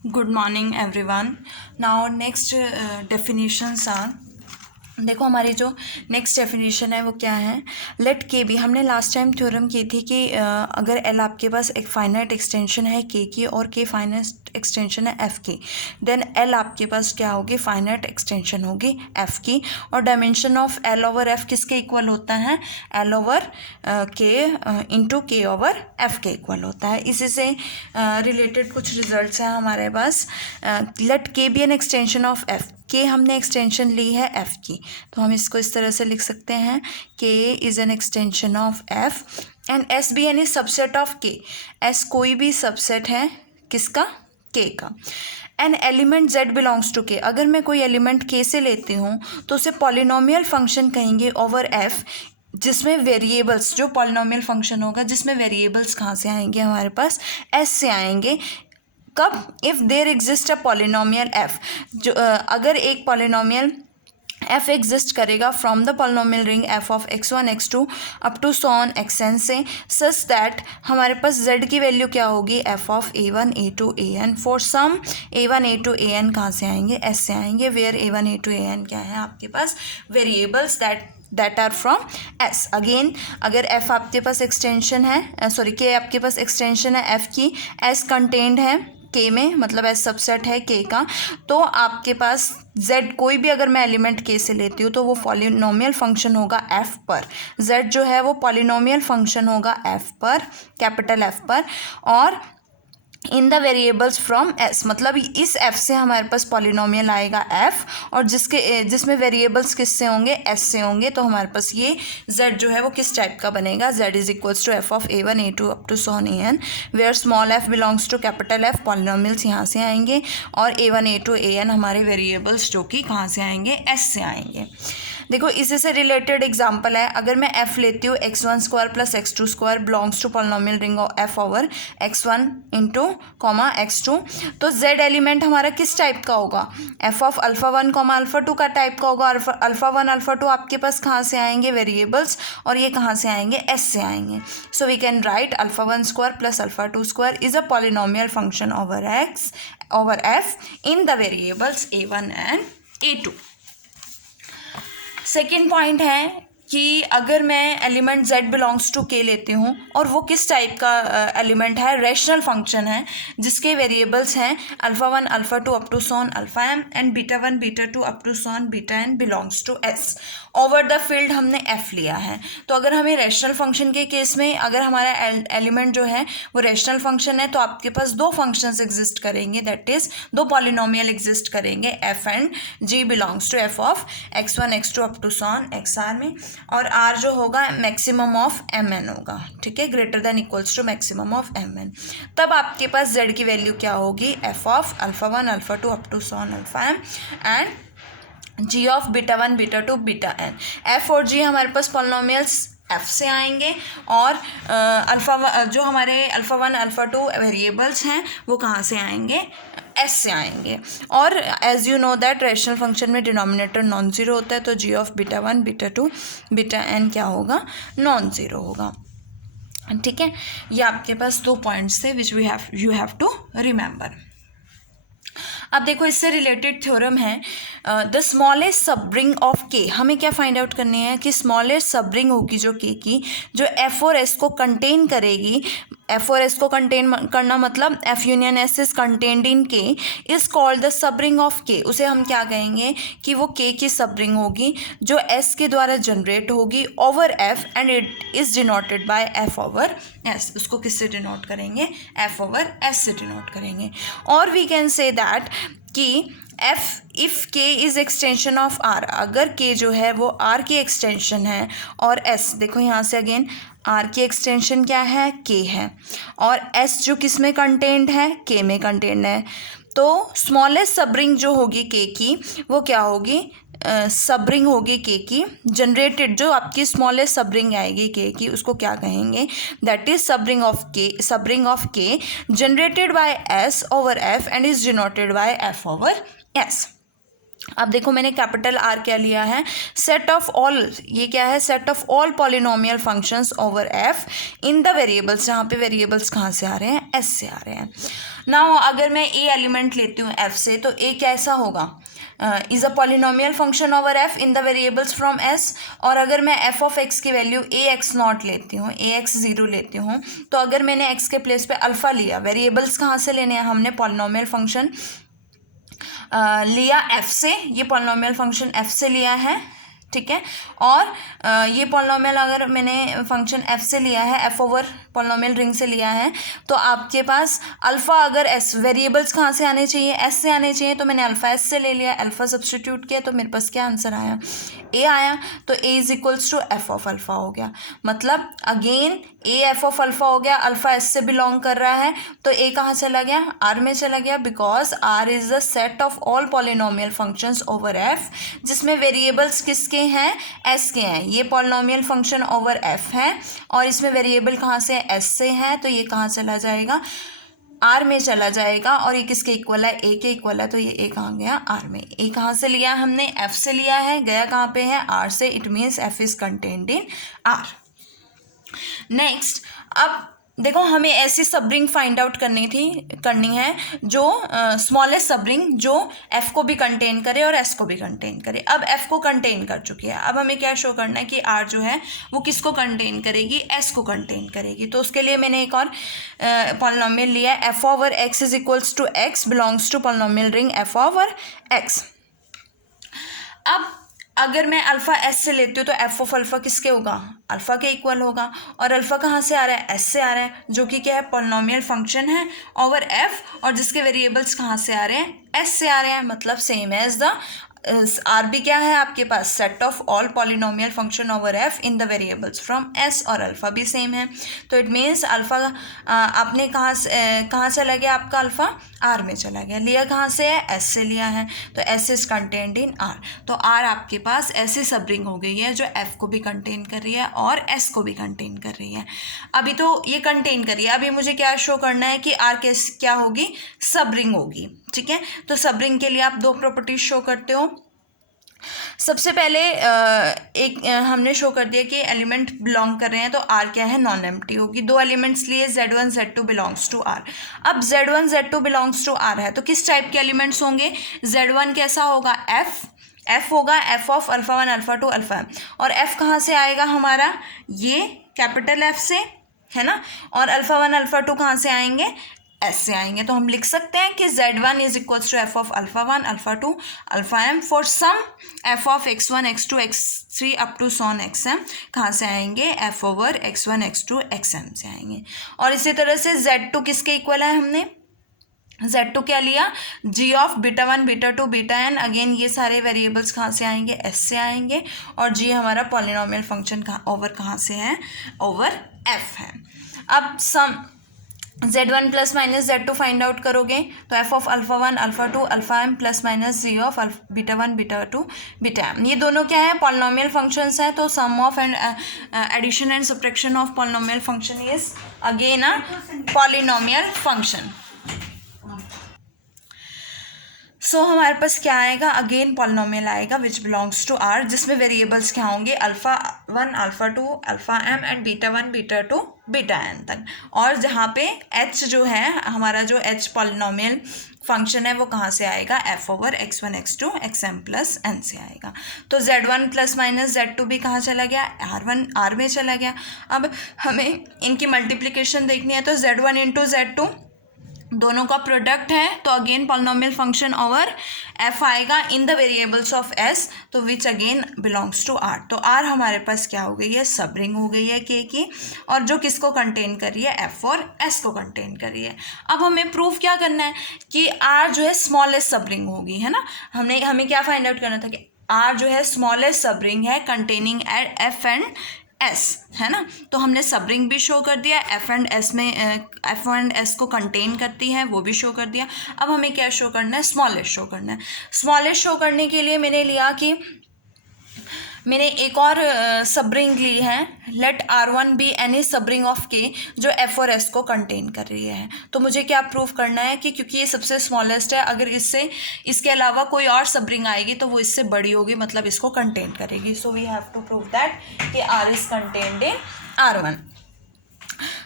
Good morning everyone. Now next definitions are, देखो हमारी जो नेक्स्ट डेफिनेशन है वो क्या है। लेट के बी, हमने लास्ट टाइम थ्योरम की थी कि अगर एल आपके पास एक फाइनाइट एक्सटेंशन है के की और के फाइनाइट एक्सटेंशन है एफ की, देन एल आपके पास क्या होगी, फाइनाइट एक्सटेंशन होगी एफ की। और dimension of L over F किसके इक्वल होता है, L over K into K over F के इक्वल होता है। इसी से रिलेटेड कुछ रिजल्ट्स हैं हमारे पास। Let K be an extension of F, K हमने एक्सटेंशन ली है एफ की, तो हम इसको इस तरह से लिख सकते हैं, K is an extension of F and S be an is subset of K. S कोई भी सबसेट है किसका, के का। An element Z belongs to K, अगर मैं कोई एलिमेंट के से लेती हूँ तो उसे पॉलिनोमियल फंक्शन कहेंगे ओवर एफ, जिसमें वेरिएबल्स, जो पॉलिनोमियल फंक्शन होगा जिसमें वेरिएबल्स कहाँ से आएंगे, हमारे पास एस से आएंगे। कब, if there exist a polynomial F, जो अगर एक पॉलिनोमियल एफ एग्जिस्ट करेगा from the polynomial ring F of x1 x2 up to so on xn से, सच दैट हमारे पास z की वैल्यू क्या होगी, F of a1 a2 an। For some a1 a2 an कहाँ से आएंगे, s से आएंगे, वेयर a1 a2 an क्या है आपके पास, variables that are from S. Again अगर एफ आपके पास एक्सटेंशन है, सॉरी के आपके पास एक्सटेंशन है एफ की, एस कंटेंड है के में, मतलब एस सबसेट है के का, तो आपके पास z कोई भी अगर मैं एलिमेंट के से लेती हूँ तो वो पॉलिनोमियल फंक्शन होगा f पर। z जो है वो पॉलिनोमियल फंक्शन होगा f पर, कैपिटल F पर, और इन द वेरिएबल्स फ्रॉम s, मतलब इस f से हमारे पास पॉलिनोमियल आएगा f, और जिसमें वेरिएबल्स किससे होंगे, s से होंगे। तो हमारे पास ये z जो है वो किस टाइप का बनेगा, z is equals to F of a1 a2 up to so on an, where small f belongs to capital F, polynomials यहाँ से आएंगे, और a1 a2 an हमारे वेरिएबल्स जो कि कहाँ से आएंगे, s से आएंगे। देखो इसी से रिलेटेड एग्जांपल है, अगर मैं f लेती हूँ x1 square plus x2 square belongs to polynomial ring f over x1 into comma x2, तो z एलिमेंट हमारा किस टाइप का होगा, f of alpha 1 comma alpha 2 का टाइप का होगा। अल्फा 1 अल्फा 2 आपके पास कहाँ से आएंगे, वेरिएबल्स, और ये कहाँ से आएंगे, s से आएंगे। So we can write alpha 1 square plus alpha 2 square is a polynomial function over f in the variables a1 and a2। Second point है कि अगर मैं element z belongs to k लेती हूँ और वो किस टाइप का एलिमेंट है, रैशनल फंक्शन है जिसके वेरिएबल्स हैं alpha 1 alpha 2 up to so on alpha m and beta 1 beta 2 up to so on beta n belongs to s। Over the field हमने f लिया है, तो अगर हमें रैशनल फंक्शन के केस में अगर हमारा एलिमेंट जो है वो रैशनल फंक्शन है तो आपके पास दो फंक्शंस एग्जिस्ट करेंगे, दैट इज दो पॉलिनोमियल एग्जिस्ट करेंगे, f and g belongs to f of x1 x2 up to so on xr में, और r जो होगा मैक्सिमम ऑफ mn होगा, ठीक है, greater than equals to maximum of mn। तब आपके पास z की वैल्यू क्या होगी, f of alpha 1 alpha 2 up to so on alpha m and g of beta 1 beta 2 beta n। f और g हमारे पास पॉलिनोमियल्स f से आएंगे, और अल्फा जो हमारे अल्फा 1 अल्फा 2 वेरिएबल्स हैं वो कहाँ से आएंगे, s से आएंगे। और as you know that rational function में डिनोमिनेटर नॉन ज़ीरो होता है, तो g of beta 1 beta 2 beta n क्या होगा, नॉन ज़ीरो होगा, ठीक है। ये आपके पास दो पॉइंट्स थे which you have to remember. अब देखो इससे रिलेटेड थ्योरम है, the smallest subring of K, हमें क्या फाइंड आउट करनी है कि स्मॉलेस्ट सबरिंग होगी जो के की, जो एफ और एस को कंटेन करेगी। एफ और एस को कंटेन करना मतलब F union S is contained in K, is called the subring of K. उसे हम क्या कहेंगे कि वो के की सबरिंग होगी जो एस के द्वारा जनरेट होगी over F, and it is denoted by F over S. उसको किससे डिनोट करेंगे, एफ ओवर एस से डिनोट करेंगे। और वी कैन से दैट कि इफ़ के इज़ एक्सटेंशन ऑफ आर, अगर के जो है वो आर की एक्सटेंशन है, और एस देखो यहाँ से अगेन आर की एक्सटेंशन क्या है, के है, और एस जो किस में कंटेंड है, के में कंटेंड है, तो स्मॉलेस्ट सबरिंग जो होगी के की वो क्या होगी, सबरिंग होगी के की जनरेटेड, जो आपकी स्मॉलेस्ट सबरिंग आएगी के की उसको क्या कहेंगे, that is subring of K generated by S over F and is denoted by F over S. अब देखो मैंने कैपिटल आर क्या लिया है, सेट ऑफ ऑल, ये क्या है, set of all polynomial functions over F in the variables, जहाँ पे वेरिएबल्स कहाँ से आ रहे हैं, एस से आ रहे हैं। नाउ अगर मैं ए एलिमेंट लेती हूँ एफ से, तो ए कैसा होगा, is a polynomial function over F in the variables from S. और अगर मैं एफ ऑफ एक्स की वैल्यू ए एक्स नॉट लेती हूँ, ए एक्स ज़ीरो लेती हूँ, तो अगर मैंने एक्स के प्लेस पे अल्फ़ा लिया, वेरिएबल्स कहाँ से लेने हैं हमने, पॉलिनोमियल फंक्शन लिया एफ से, ये पॉलिनोमियल फंक्शन एफ से लिया है, ठीक है। और ये पॉलिनोमियल अगर मैंने फंक्शन एफ से लिया है, एफ ओवर पॉलिनोमियल रिंग से लिया है, तो आपके पास अल्फ़ा अगर एस, वेरिएबल्स कहाँ से आने चाहिए, एस से आने चाहिए, तो मैंने अल्फ़ा एस से ले लिया, अल्फ़ा सब्सटीट्यूट किया, तो मेरे पास क्या आंसर आया, ए आया। तो A is equals to F of alpha हो गया, मतलब again A F of alpha हो गया, अल्फ़ा एस से बिलोंग कर रहा है, तो ए कहाँ चला गया, आर में चला गया, because R is the set of all polynomial functions over F, जिसमें वेरिएबल्स किसके हैं, एस के हैं। ये पॉलिनोमियल फंक्शन ओवर एफ है और इसमें वेरिएबल कहाँ से, एस से है, तो ये कहाँ चला जाएगा, आर में चला जाएगा। और ये किसके इक्वल है, ए के इक्वल है, तो ये ए कहाँ गया, आर में। ए कहाँ से लिया हमने, एफ से लिया है, गया कहाँ पे है, आर से, it means F is contained in are. Next, अब देखो हमें ऐसी सबरिंग फाइंड आउट करनी है जो स्मॉलेस्ट सबरिंग जो एफ को भी कंटेन करे और एस को भी कंटेन करे। अब एफ को कंटेन कर चुकी है, अब हमें क्या शो करना है कि आर जो है वो किसको कंटेन करेगी, एस को कंटेन करेगी। तो उसके लिए मैंने एक और पॉलिनोमियल लिया है, F over X is equals to X belongs to polynomial ring F over X. अब अगर मैं अल्फ़ा एस से लेती हूँ तो एफ ऑफ अल्फ़ा किसके होगा, अल्फ़ा के इक्वल होगा। और अल्फ़ा कहाँ से आ रहा है, एस से आ रहा है, जो कि क्या है, पॉलिनोमियल फंक्शन है ओवर एफ, और जिसके वेरिएबल्स कहाँ से आ रहे हैं, एस से आ रहे हैं, मतलब सेम एज द आर भी क्या है आपके पास, set of all polynomial function over F in the variables from S, और अल्फ़ा भी सेम है। तो इट मीन्स अल्फ़ा आपने कहाँ चला गया, आपका अल्फ़ा आर में चला गया, लिया कहाँ से है, एस से लिया है, तो S is contained in R. तो आर आपके पास ऐसी सबरिंग हो गई है जो एफ को भी कंटेन कर रही है और एस को भी कंटेन कर रही है। अभी तो ये कंटेन कर रही है, अभी मुझे क्या शो करना है कि आर क्या होगी, सबरिंग होगी, ठीक है। तो सबरिंग के लिए आप दो प्रॉपर्टीज शो करते हो। सबसे पहले एक हमने शो कर दिया कि एलिमेंट बिलोंग कर रहे हैं, तो आर क्या है, नॉन एम्प्टी होगी। दो एलिमेंट्स लिए, Z1 Z2 belongs to are. अब Z1 Z2 belongs to are है, तो किस टाइप के एलिमेंट्स होंगे, Z1 कैसा होगा, एफ होगा, F of alpha one alpha two alpha, और एफ कहाँ से आएगा हमारा, ये कैपिटल एफ से है ना, और अल्फ़ा वन अल्फ़ा टू कहाँ से आएंगे, एस से आएंगे। तो हम लिख सकते हैं कि Z1 is equals to F of alpha one alpha two alpha M for some F of x1 x2 x3 up to so on xm, कहाँ से आएंगे, F over x1 x2 xm से आएंगे। और इसी तरह से Z2 किसके इक्वल है, हमने Z2 क्या लिया, g of beta one beta two beta N, again ये सारे वेरिएबल्स कहाँ से आएंगे, s से आएंगे, और g हमारा पॉलिनोमियल फंक्शन कहाँ से है, ओवर f है। अब sum Z1 plus minus Z2 find out करोगे, तो F of alpha one alpha two alpha M plus minus G of beta one beta two beta M, ये दोनों क्या है, पॉलिनोमियल फंक्शंस हैं। तो sum of and addition and subtraction of polynomial function is again a polynomial function. So हमारे पास क्या आएगा, अगेन पॉलिनोमियल आएगा विच बिलोंग्स टू आर, जिसमें वेरिएबल्स क्या होंगे, alpha one alpha two alpha M and beta one beta two beta N तक। और जहाँ पे एच जो है हमारा, जो एच पॉलिनोमियल फंक्शन है वो कहाँ से आएगा, F over x1 x2 xm plus N से आएगा। तो Z1 प्लस माइनस Z2 भी कहाँ चला गया, R1 R में चला गया। अब हमें इनकी मल्टीप्लिकेशन देखनी है, तो Z1 इंटू Z2 दोनों का प्रोडक्ट है, तो again polynomial function over F आएगा in the variables of S, तो which again belongs to R. तो आर हमारे पास क्या हो गई है, सबरिंग हो गई है के की, और जो किसको कंटेन कर रही है, एफ और एस को कंटेन कर रही है। अब हमें प्रूफ क्या करना है कि आर जो है स्मॉलेस्ट सबरिंग होगी, है ना। हमें क्या फाइंड आउट करना था कि आर जो है स्मॉलेस्ट सबरिंग है कंटेनिंग एफ एंड एस, है ना। तो हमने सबरिंग भी शो कर दिया, एफ एंड एस में एफ एंड एस को कंटेन करती है वो भी शो कर दिया। अब हमें क्या शो करना है, स्मॉलेस्ट शो करना है। स्मॉलेस्ट शो करने के लिए मैंने लिया कि मैंने एक और सब रिंग ली है, late R1 be any sub ring of K जो F और S को कंटेन कर रही है। तो मुझे क्या प्रूव करना है कि क्योंकि ये सबसे स्मॉलेस्ट है, अगर इसके अलावा कोई और सब रिंग आएगी तो वो इससे बड़ी होगी, मतलब इसको कंटेन करेगी। So we have to prove that कि R is contained in R1।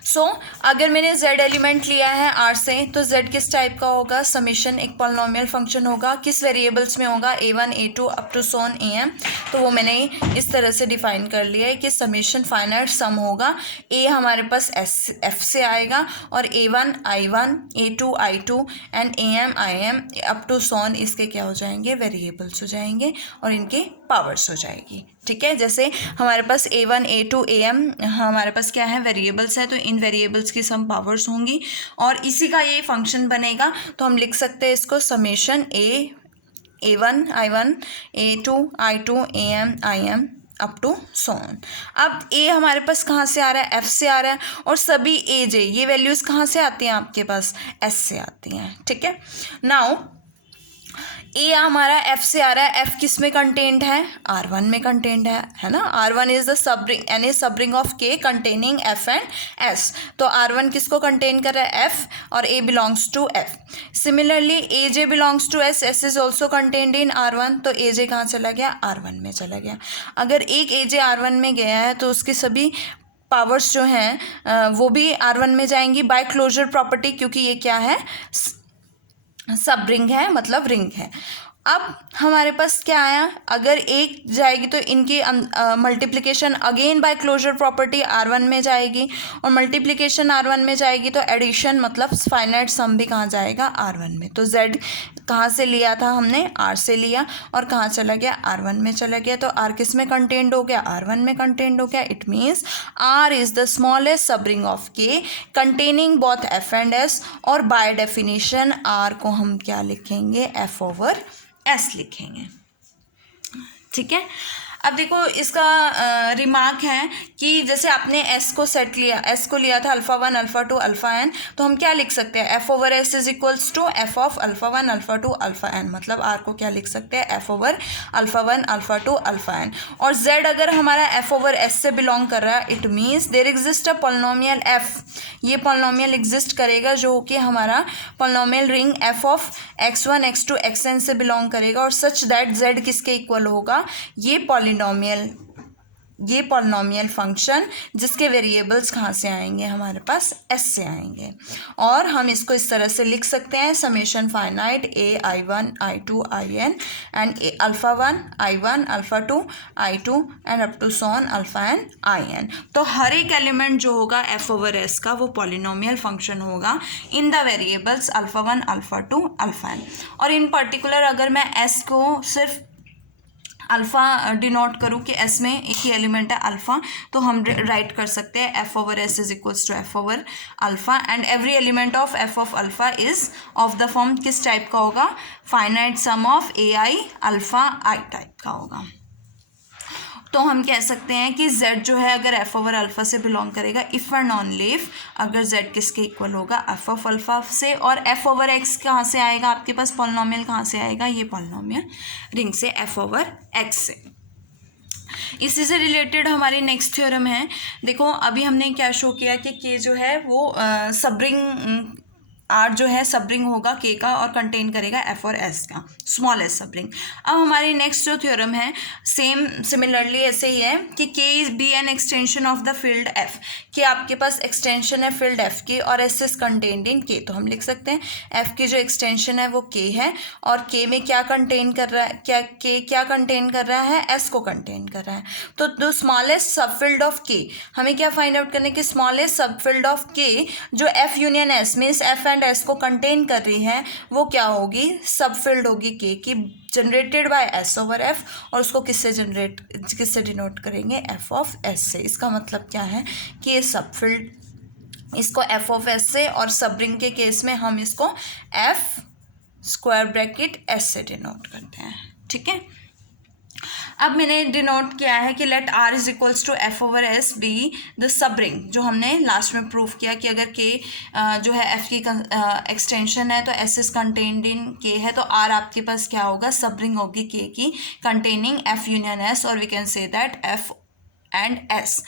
So अगर मैंने z एलिमेंट लिया है R से, तो z किस टाइप का होगा, समेशन एक पॉलिनोमियल फंक्शन होगा, किस वेरिएबल्स में होगा, a1 a2 up to Son am। तो वो मैंने इस तरह से डिफाइन कर लिया है कि समेशन फाइनाइट सम होगा, a हमारे पास f से आएगा और a1 i1 a2 i2 and am im up to so on इसके क्या हो जाएंगे, वेरिएबल्स हो जाएंगे और इनके पावर्स हो जाएगी। ठीक है, जैसे हमारे पास a1 a2 am हमारे पास क्या है, वेरिएबल्स है, तो इन वेरिएबल्स की सम पावर्स होंगी और इसी का ये फंक्शन बनेगा। तो हम लिख सकते हैं इसको summation a1 i1 a2 i2 am im up to so on. अब a हमारे पास कहाँ से आ रहा है, f से आ रहा है, और सभी a j ये वैल्यूज़ कहाँ से आती हैं आपके पास, s से आती हैं। ठीक है, नाउ ए हमारा एफ से आ रहा है, एफ किस में कंटेंट है, R1 में कंटेंट है ना। R1 इज द सब ring any sub ring of K containing F and S। तो R1 किसको कंटेन कर रहा है, F, और A belongs to F। Similarly AJ belongs to S, S is also contained in R1, तो AJ कहाँ चला गया, R1 में चला गया। अगर एक AJ R1 में गया है तो उसकी सभी पावर्स जो हैं वो भी R1 में जाएंगी बाय क्लोजर प्रॉपर्टी, क्योंकि ये क्या है, सब रिंग है, मतलब रिंग है। अब हमारे पास क्या आया, अगर एक जाएगी तो इनकी multiplication again by closure property R1 में जाएगी, और मल्टीप्लिकेशन R1 में जाएगी तो एडिशन मतलब फाइनाइट सम भी कहाँ जाएगा, R1 में। तो Z कहाँ से लिया था हमने, R से लिया, और कहाँ चला गया, R1 में चला गया। तो R किस में कंटेंड हो गया, R1 में कंटेंड हो गया। It means R is the smallest sub ring of K containing both F and S, और बाय डेफिनेशन R को हम क्या लिखेंगे, F ओवर S लिखेंगे। ठीक है, अब देखो इसका रिमार्क है कि जैसे आपने S को सेट लिया, S को लिया था अल्फ़ा 1 अल्फ़ा 2 अल्फ़ा n, तो हम क्या लिख सकते हैं, F over S is equals to F of alpha 1 alpha 2 alpha n, मतलब R को क्या लिख सकते हैं, F over alpha 1 alpha 2 alpha n। और Z अगर हमारा F ओवर S से बिलोंग कर रहा है, it means there exist a polynomial F, ये पॉलिनोमियल एग्जिस्ट करेगा जो कि हमारा polynomial ring F of x1 x2 xn से बिलोंग करेगा, और सच दैट Z किसके इक्वल होगा, ये पॉलिनोमियल फंक्शन जिसके वेरिएबल्स कहाँ से आएंगे, हमारे पास S से आएंगे। और हम इसको इस तरह से लिख सकते हैं, summation finite a i1 i2 in and alpha 1 i1 alpha 2 i2 and up to so on alpha n in। तो हर एक एलिमेंट जो होगा F ओवर S का वो पॉलिनोमियल फंक्शन होगा इन the variables alpha 1 alpha 2 alpha n। और इन पर्टिकुलर अगर मैं S को सिर्फ अल्फ़ा डिनोट करूँ कि S में एक ही एलिमेंट है अल्फ़ा, तो हम राइट कर सकते हैं F over S is equals to F over alpha, and every element of F of alpha is of the form किस टाइप का होगा, finite sum of AI alpha I type का होगा। तो हम कह सकते हैं कि Z जो है अगर F ओवर अल्फ़ा से बिलोंग करेगा, इफ़ एंड ओनली इफ अगर Z किसके इक्वल होगा, F ऑफ अल्फ़ा से, और F ओवर X कहाँ से आएगा, आपके पास पॉलिनोमियल कहाँ से आएगा, ये पॉलिनोमियल रिंग से F ओवर X से। इसी से रिलेटेड हमारी नेक्स्ट थ्योरम है। देखो अभी हमने क्या शो किया कि K जो है वो सब रिंग R जो है सब रिंग होगा K का और कंटेन करेगा F और S का स्मॉलेस्ट सब रिंग। अब हमारी नेक्स्ट जो थ्योरम है सेम सिमिलरली ऐसे ही है कि K is be an extension of the field F, कि आपके पास एक्सटेंशन है फील्ड F की और S is contained in K। तो हम लिख सकते हैं F की जो एक्सटेंशन है वो K है, और K में क्या कंटेन कर रहा है, K क्या कंटेन कर रहा है, S को कंटेन कर रहा है। तो द स्मॉलेस्ट सब फील्ड ऑफ K, हमें क्या फाइंड आउट करना है कि स्मॉलेस्ट सब फील्ड ऑफ K जो F union S means F and S को कंटेन कर रही है वो क्या होगी, सब फील्ड होगी K की generated by S over F, और उसको किससे डिनोट करेंगे, F ऑफ S से। इसका मतलब क्या है कि ये सब फील्ड इसको F ऑफ S से, और सब रिंग के केस में हम इसको F स्क्वायर ब्रैकेट S से डिनोट करते हैं। ठीक है, अब मैंने डिनोट किया है कि let R is equals to F over S be the सब रिंग, जो हमने लास्ट में प्रूव किया कि अगर के जो है एफ की एक्सटेंशन है तो एस इज कंटेन्ड इन के है, तो आर आपके पास क्या होगा, सब रिंग होगी के की कंटेनिंग एफ यूनियन एस, और we can say that F and S.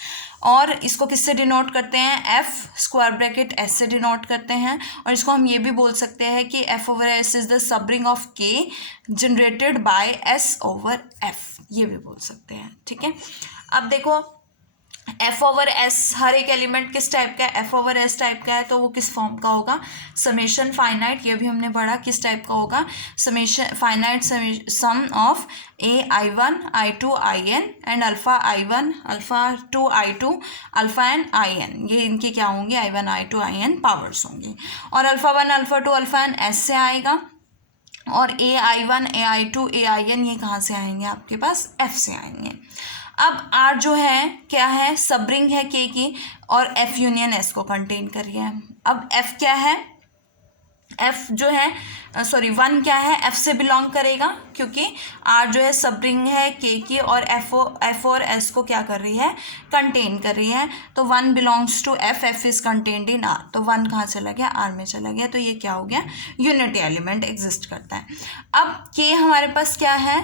और इसको किससे डिनोट करते हैं, एफ स्क्वायर ब्रैकेट एस से डिनोट करते हैं। और इसको हम ये भी बोल सकते हैं कि F over S is the सब ring of K generated by S over F, ये भी बोल सकते हैं। ठीक है, अब देखो एफ ओवर एस हर एक एलिमेंट किस टाइप का है, एफ ओवर एस टाइप का है, तो वो किस फॉर्म का होगा, समेशन फाइनाइट, ये भी हमने पढ़ा किस टाइप का होगा, summation finite sum of A I one I two I N and alpha I one alpha two I two alpha N I N, ये इनकी क्या होंगी, I one I two I N powers होंगी। और alpha one alpha two alpha N S से आएगा, और A I one A I two A I N ये कहाँ से आएंगे, आपके पास एफ से आएंगे। अब आर जो है क्या है, सब रिंग है के की, और एफ यूनियन एस को कंटेन कर रही है। अब एफ क्या है, एफ जो है सॉरी वन क्या है, एफ से बिलोंग करेगा, क्योंकि आर जो है सब रिंग है के की, और एफ और एस को क्या कर रही है, कंटेन कर रही है। तो one belongs to F, F is contained in R, तो वन कहाँ चला गया, आर में चला गया, तो ये क्या हो गया, यूनिटी एलिमेंट एग्जिस्ट करता है। अब के हमारे पास क्या है,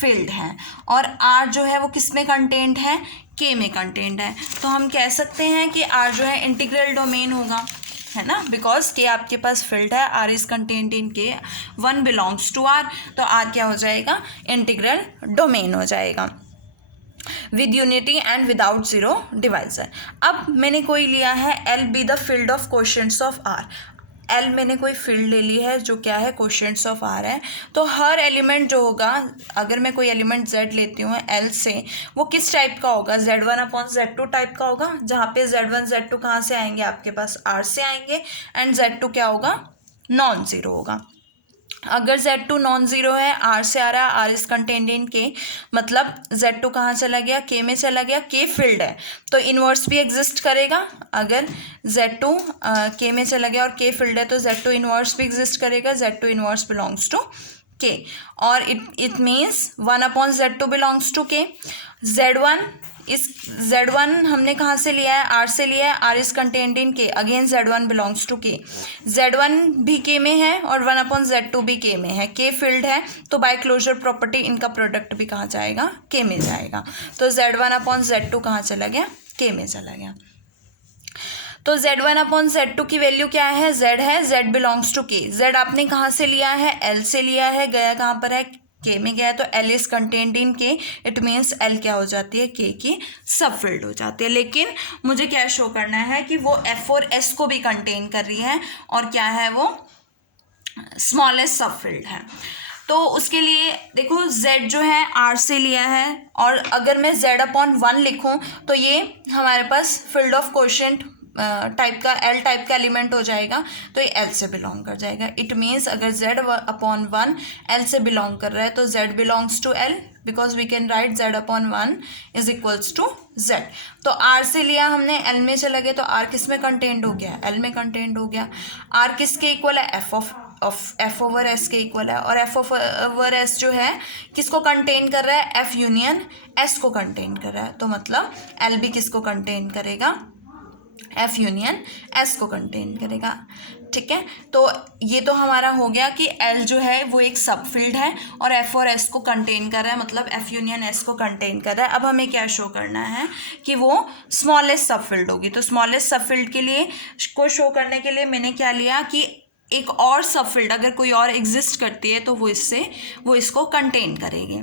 फील्ड है, और आर जो है वो किस में कंटेंट है, के में कंटेंट है। तो हम कह सकते हैं कि आर जो है इंटीग्रल डोमेन होगा, है ना, बिकॉज के आपके पास फील्ड है, R is content in K, one belongs to R, तो आर क्या हो जाएगा, इंटीग्रल डोमेन हो जाएगा with unity and without zero divisor. अब मैंने कोई लिया है L be the field of quotients of R, L मैंने कोई फील्ड ले ली है जो क्या है, क्वोशंट्स ऑफ आर है। तो हर एलिमेंट जो होगा, अगर मैं कोई एलिमेंट जेड लेती हूँ एल से, वो किस टाइप का होगा, Z one upon Z two type का होगा, जहाँ पे जेड वन जेड टू कहाँ से आएंगे, आपके पास आर से आएंगे, एंड जेड टू क्या होगा, नॉन जीरो होगा। अगर Z2 नॉन जीरो है, आर से आ रहा है, आर इज कंटेन्ड इन के, मतलब Z2 कहाँ चला गया, के में चला गया, के फील्ड है तो इन्वर्स भी एग्जिस्ट करेगा। अगर Z2 के में चला गया और के फील्ड है तो Z2 इन्वर्स भी एग्जिस्ट करेगा, Z2 inverse belongs to K, और it means one upon Z2 belongs to K. Z1 इस Z1 हमने कहाँ से लिया है, आर से लिया है, आर इज कंटेन्ड इन के, again Z1 belongs to K, Z1 भी के में है और वन अपॉन Z2 भी के में है, के फील्ड है, तो बाय क्लोजर प्रॉपर्टी इनका प्रोडक्ट भी कहाँ जाएगा, के में जाएगा। तो Z1 अपॉन Z2 कहाँ चला गया, के में चला गया। तो Z1 अपॉन Z2 की वैल्यू क्या है, Z है, Z बिलोंग्स टू के, Z आपने कहाँ से लिया है, L से लिया है, गया कहाँ पर है, के में गया, तो L इज कंटेन्ड इन के, इट मीन्स L क्या हो जाती है, के की सब फील्ड हो जाती है। लेकिन मुझे क्या शो करना है कि वो F और S को भी कंटेन कर रही है, और क्या है वो स्मॉलेस्ट सब फील्ड है। तो उसके लिए देखो Z जो है R से लिया है, और अगर मैं Z अपॉन 1 लिखूं तो ये हमारे पास फील्ड ऑफ क्वोशंट टाइप का L टाइप का एलिमेंट हो जाएगा, तो ये L से बिलोंग कर जाएगा। इट मीन्स अगर Z अपॉन 1 L से बिलोंग कर रहा है तो Z belongs to L, because we can write Z upon 1 is equals to Z। तो R से लिया हमने, L में चला गया, तो R किस में कंटेंट हो गया, L में कंटेंट हो गया। R किसके इक्वल है, F ओवर S के इक्वल है, और F ओवर S जो है किसको कंटेन कर रहा है, F यूनियन S को कंटेन कर रहा है, तो मतलब L भी किसको कंटेन करेगा, F यूनियन S को कंटेन करेगा। ठीक है, तो ये तो हमारा हो गया कि L जो है वो एक सब फील्ड है और F और S को कंटेन कर रहा है, मतलब F यूनियन S को कंटेन कर रहा है। अब हमें क्या शो करना है कि वो स्मॉलेस्ट सब फील्ड होगी। तो स्मॉलेस्ट सब फील्ड के लिए को शो करने के लिए मैंने क्या लिया कि एक और सब फील्ड अगर कोई और एग्जिस्ट करती है तो वो इसको कंटेन करेगी।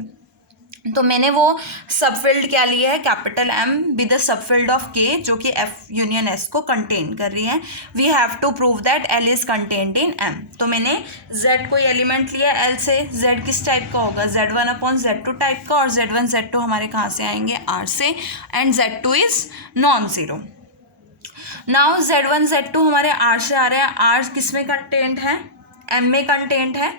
तो मैंने वो सब फील्ड क्या लिया है, capital M be the subfield of K, जो कि F यूनियन S को कंटेन कर रही है। We have to prove that L is contained in M। तो मैंने Z कोई एलिमेंट लिया L से, Z किस टाइप का होगा, Z1 अपॉन Z2 टाइप का, और Z1 Z2 हमारे कहाँ से आएंगे, R से, and Z2 is non zero. Now Z1 Z2 हमारे R से आ रहा है, R किस में कंटेंट है, M में कंटेंट है,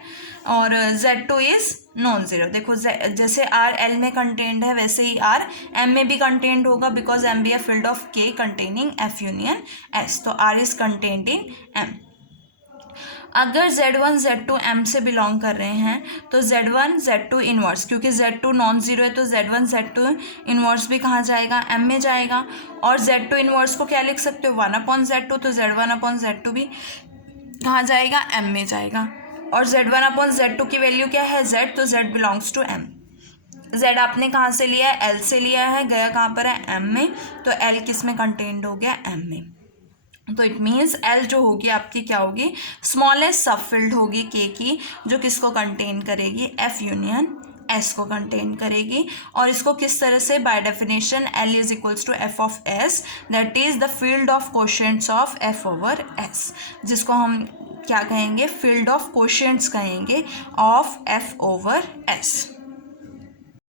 और Z2 इज नॉन जीरो। देखो जैसे R L में कंटेंट है वैसे ही R M में भी कंटेंट होगा, because M be a field of K containing F union S, तो R is content in M। अगर Z1 Z2 M से बिलोंग कर रहे हैं तो Z1 Z2 इन्वर्स, क्योंकि Z2 नॉन ज़ीरो है तो Z1 Z2 इन्वर्स भी कहाँ जाएगा, M में जाएगा। और Z2 इन्वर्स को क्या लिख सकते हो, 1/Z2, तो Z1/Z2 भी कहाँ जाएगा, M में जाएगा। और Z1/Z2 की वैल्यू क्या है, Z, तो Z belongs to M। Z आपने कहाँ से लिया है, L से लिया है, गया कहाँ पर है, M में, तो L किस में कंटेन्ड हो गया, M में। तो इट मीन्स L जो होगी आपकी क्या होगी, स्मॉलेस्ट सब फील्ड होगी K की, जो किसको कंटेन करेगी, F यूनियन S को कंटेन करेगी। और इसको किस तरह से, by definition L is equals to F of S, that is the field of quotients of F over S, जिसको हम क्या कहेंगे, फील्ड ऑफ कोशेंट्स कहेंगे ऑफ F ओवर S।